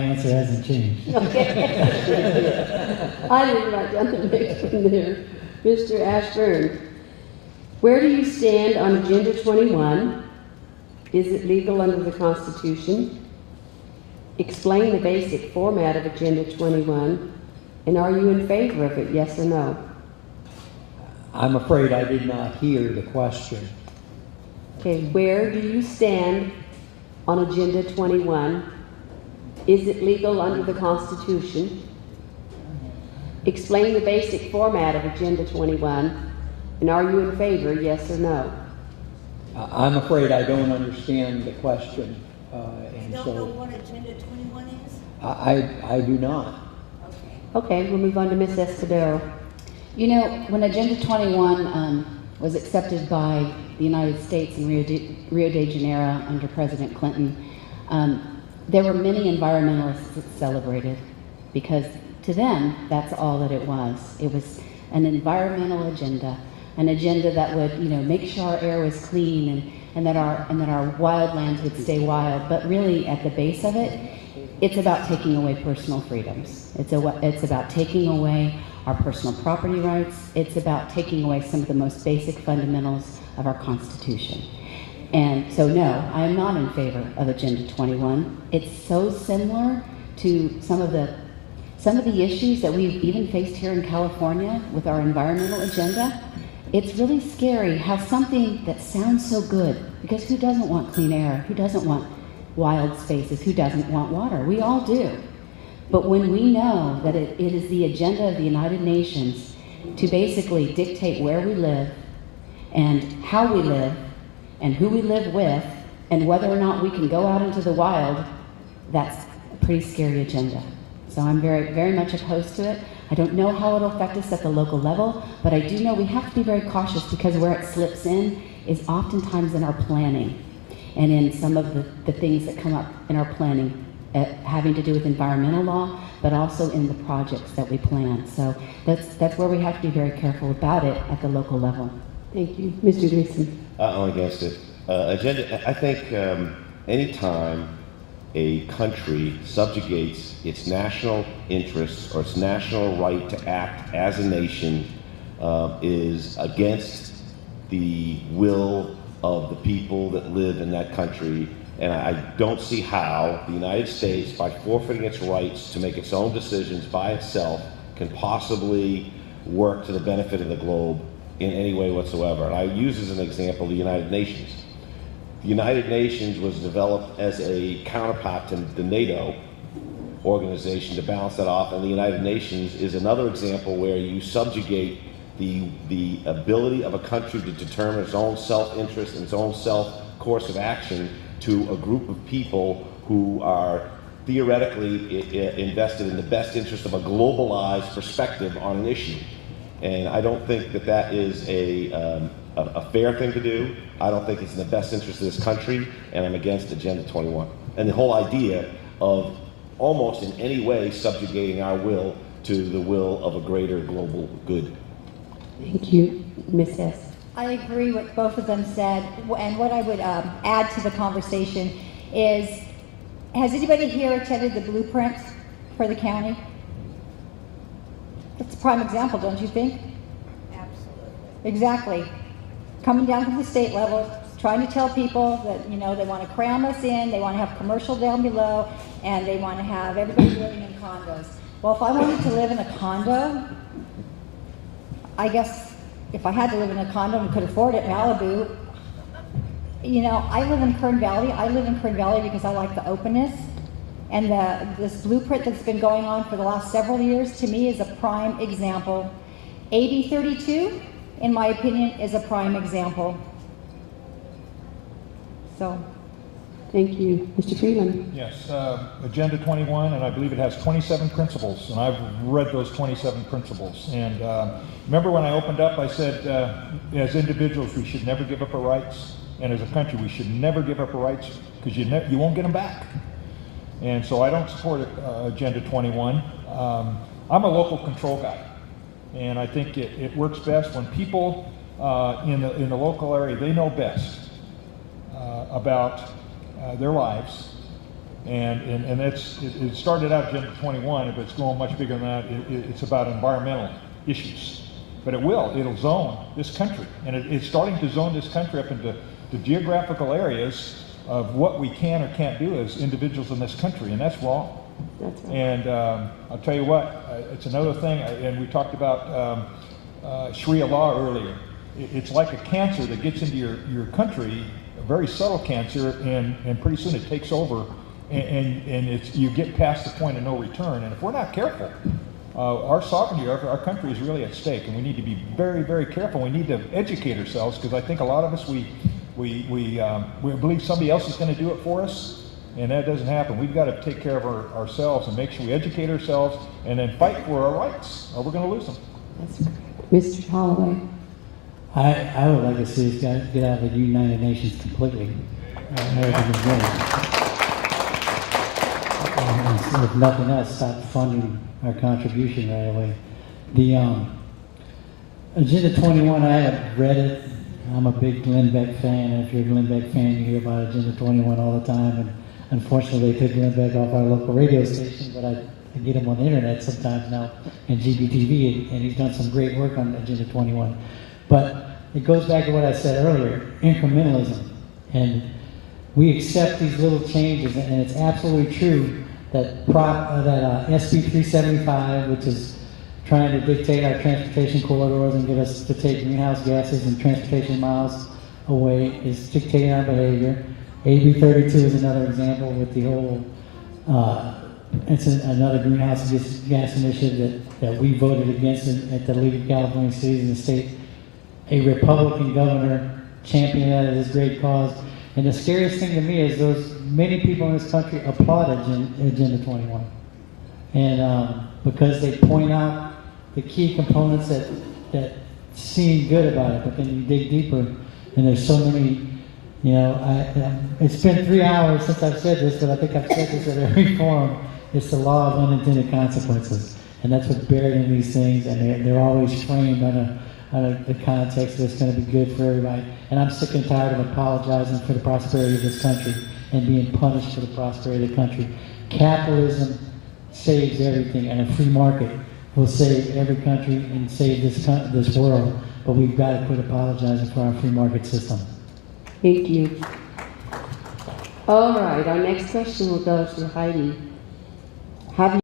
answer hasn't changed. Okay. I didn't write down the next one there. Mr. Ashburn, where do you stand on Agenda 21? Is it legal under the Constitution? Explain the basic format of Agenda 21, and are you in favor of it, yes or no? I'm afraid I did not hear the question. Okay, where do you stand on Agenda 21? Is it legal under the Constitution? Explain the basic format of Agenda 21, and are you in favor, yes or no? I'm afraid I don't understand the question. You don't know what Agenda 21 is? I do not. Okay, we'll move on to Ms. Escudero. You know, when Agenda 21 was accepted by the United States in Rio de Janeiro under President Clinton, there were many environmentalists that celebrated, because to them, that's all that it was. It was an environmental agenda, an agenda that would, you know, make sure our air was clean and that our wildlands would stay wild. But really, at the base of it, it's about taking away personal freedoms. It's about taking away our personal property rights. It's about taking away some of the most basic fundamentals of our Constitution. And so, no, I am not in favor of Agenda 21. It's so similar to some of the issues that we've even faced here in California with our environmental agenda. It's really scary how something that sounds so good, because who doesn't want clean air? Who doesn't want wild spaces? Who doesn't want water? We all do. But when we know that it is the agenda of the United Nations to basically dictate where we live and how we live and who we live with and whether or not we can go out into the wild, that's a pretty scary agenda. So I'm very, very much opposed to it. I don't know how it'll affect us at the local level, but I do know we have to be very cautious, because where it slips in is oftentimes in our planning and in some of the things that come up in our planning having to do with environmental law, but also in the projects that we plan. So that's where we have to be very careful about it at the local level. Thank you. Mr. Gleason. I'm against it. I think anytime a country subjugates its national interests or its national right to act as a nation is against the will of the people that live in that country. And I don't see how the United States, by forfeiting its rights to make its own decisions by itself, can possibly work to the benefit of the globe in any way whatsoever. And I use as an example the United Nations. The United Nations was developed as a counterpart to the NATO organization to balance that off, and the United Nations is another example where you subjugate the ability of a country to determine its own self-interest and its own self-course of action to a group of people who are theoretically invested in the best interest of a globalized perspective on an issue. And I don't think that that is a fair thing to do. I don't think it's in the best interest of this country, and I'm against Agenda 21. And the whole idea of almost in any way subjugating our will to the will of a greater global good. Thank you. Ms. Hess. I agree with both of them said, and what I would add to the conversation is, has anybody here attended the blueprint for the county? That's a prime example, don't you think? Absolutely. Exactly. Coming down from the state level, trying to tell people that, you know, they want to cram us in, they want to have commercial down below, and they want to have everybody living in condos. Well, if I wanted to live in a condo, I guess if I had to live in a condo and could afford it, Malibu, you know, I live in Kern Valley. I live in Kern Valley because I like the openness. And this blueprint that's been going on for the last several years, to me, is a prime example. AB 32, in my opinion, is a prime example. So. Thank you. Mr. Freeland. Yes, Agenda 21, and I believe it has 27 principles, and I've read those 27 principles. And remember when I opened up, I said, as individuals, we should never give up our rights, and as a country, we should never give up our rights, because you won't get them back. And so I don't support Agenda 21. I'm a local control guy, and I think it works best when people in the local area, they know best about their lives, And it started out Agenda 21, but it's going much bigger than that. It's about environmental issues. But it'll zone this country. And it's starting to zone this country up into the geographical areas of what we can or can't do as individuals in this country, and that's wrong. That's right. And I'll tell you what, it's another thing, and we talked about Sharia law earlier. It's like a cancer that gets into your country, a very subtle cancer, and pretty soon it takes over, and you get past the point of no return. And if we're not careful, our sovereignty, our country is really at stake, and we need to be very, very careful. We need to educate ourselves, because I think a lot of us, we believe somebody else is going to do it for us, and that doesn't happen. We've got to take care of ourselves and make sure we educate ourselves and then fight for our rights, or we're going to lose them. That's right. Mr. Holloway. I would like to see us get out of the United Nations completely. If nothing else, stop funding our contribution right away. The Agenda 21, I haven't read it. I'm a big Glenn Beck fan, and if you're a Glenn Beck fan, you hear about Agenda 21 all the time, and unfortunately they took Glenn Beck off our local radio station, but I get him on the internet sometimes now, and GBTV, and he's done some great work on Agenda 21. But it goes back to what I said earlier, incrementalism. And we accept these little changes, and it's absolutely true that SB 375, which is trying to dictate our transportation corridors and get us to take greenhouse gases and transportation miles away, is dictating our behavior. AB 32 is another example with the whole, it's another greenhouse gas initiative that we voted against at the League of California Cities and the state. A Republican governor championing that as a great cause. And the scariest thing to me is those many people in this country applaud Agenda 21. And because they point out the key components that seem good about it, but then you dig deeper, and there's so many, it's been 3 hours since I've said this, but I think I've said this at every forum. It's the law of unintended consequences. And that's what's buried in these things, and they're always framed on the context that's going to be good for everybody. And I'm sick and tired of apologizing for the prosperity of this country and being punished for the prosperity of the country. Capitalism saves everything, and a free market will save every country and save this world. But we've got to quit apologizing for our free market system. Thank you. All right, our next question will go to Heidi. Have you